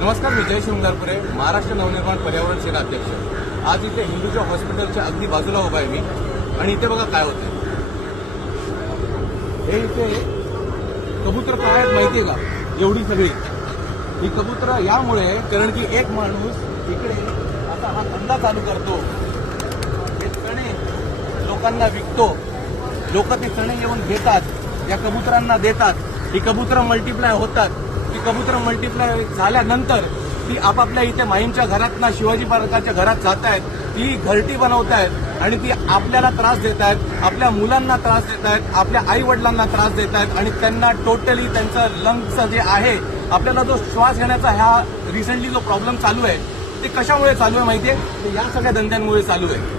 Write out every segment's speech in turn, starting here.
नमस्कार, मी जय शृंगारपुरे, महाराष्ट्र नवनिर्माण पर्यावरण सेना अध्यक्ष. आज इथे हिंदूच्या हॉस्पिटलच्या अगदी बाजूला उभा आहे मी. आणि इथे बघा काय होतंय. हे इथे कबूतर काय आहेत माहितीये का? एवढी सगळी ही कबूतर यामुळे, कारण की एक माणूस इकडे आता हा धंदा चालू करतो, हे चणे लोकांना विकतो, लोक ते चणे येऊन घेतात, या कबुतरांना देतात, ही कबुतर मल्टिप्लाय होतात. ती कबुतर मल्टिप्लाय झाल्यानंतर ती आपापल्या इथे माहीमच्या घरात ना शिवाजी पार्काच्या घरात जात आहेत, ती घरटी बनवत आहेत आणि ती आपल्याला त्रास देत आहेत, आपल्या मुलांना त्रास देत आहेत, आपल्या आई वडिलांना त्रास देत आहेत आणि त्यांना टोटली त्यांचं लंग्सचं जे आहे, आपल्याला जो श्वास घेण्याचा ह्या रिसेंटली जो प्रॉब्लेम चालू आहे ते कशामुळे चालू आहे माहितीये? ते या सगळ्या धंद्यांमुळे चालू आहे.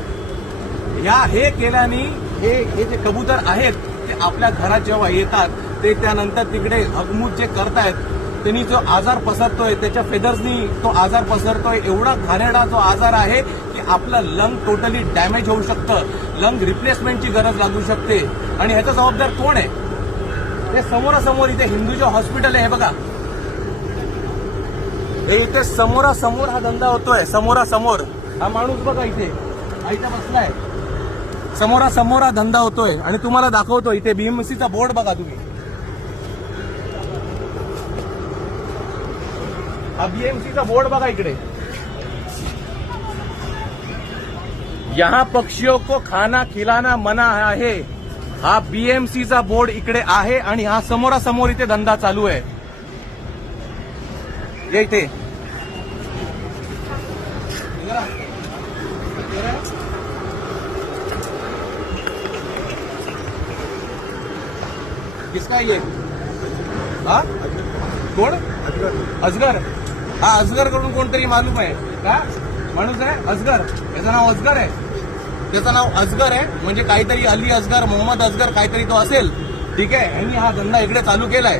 हे केल्याने हे जे कबूतर आहेत ते आपल्या घरात जेव्हा येतात ते त्यानंतर तिकडे हगमूत जे करतायत त्यांनी जो आजार पसरतोय, त्याच्या फेदर्सनी तो आजार पसरतोय. एवढा घाणेरडा जो आजार आहे की आपलं लंग टोटली डॅमेज होऊ शकतं, लंग रिप्लेसमेंटची गरज लागू शकते. आणि ह्याचा जबाबदार कोण आहे? हे समोरासमोर इथे हिंदूच्या हॉस्पिटल आहे, हे बघा. हे इथे समोरासमोर हा धंदा होतोय, समोरासमोर. हा माणूस बघा इथे बसलाय, समोरासमोर हा धंदा होतोय. आणि तुम्हाला दाखवतो इथे बीएमसीचा बोर्ड बघा तुम्ही. हा बीएमसीचा बोर्ड बघा इकडे. यहाँ पक्षियों को खाना खिलाना मना आहे, हा बीएमसीचा बोर्ड इकडे आहे. आणि हा समोरासमोर इथे धंदा चालू आहे. ये इथे किसका ये? हा कोण? अजगर. हा अजगर कडून कोणतरी मालूम आहे का? माणूस आहे अजगर, याचं नाव अजगर आहे, त्याचं नाव अजगर आहे. म्हणजे काहीतरी अली अजगर, मोहम्मद अजगर काहीतरी तो असेल, ठीक आहे. यांनी हा धंदा इकडे चालू केलाय.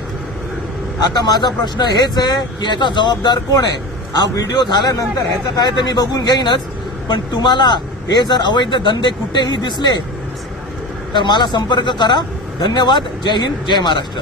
आता माझा प्रश्न हेच आहे की याचा जबाबदार कोण आहे? हा व्हिडिओ झाल्यानंतर ह्याचं काय ते मी बघून घेईनच, पण तुम्हाला हे जर अवैध धंदे कुठेही दिसले तर मला संपर्क करा. धन्यवाद. जय हिंद, जय महाराष्ट्र.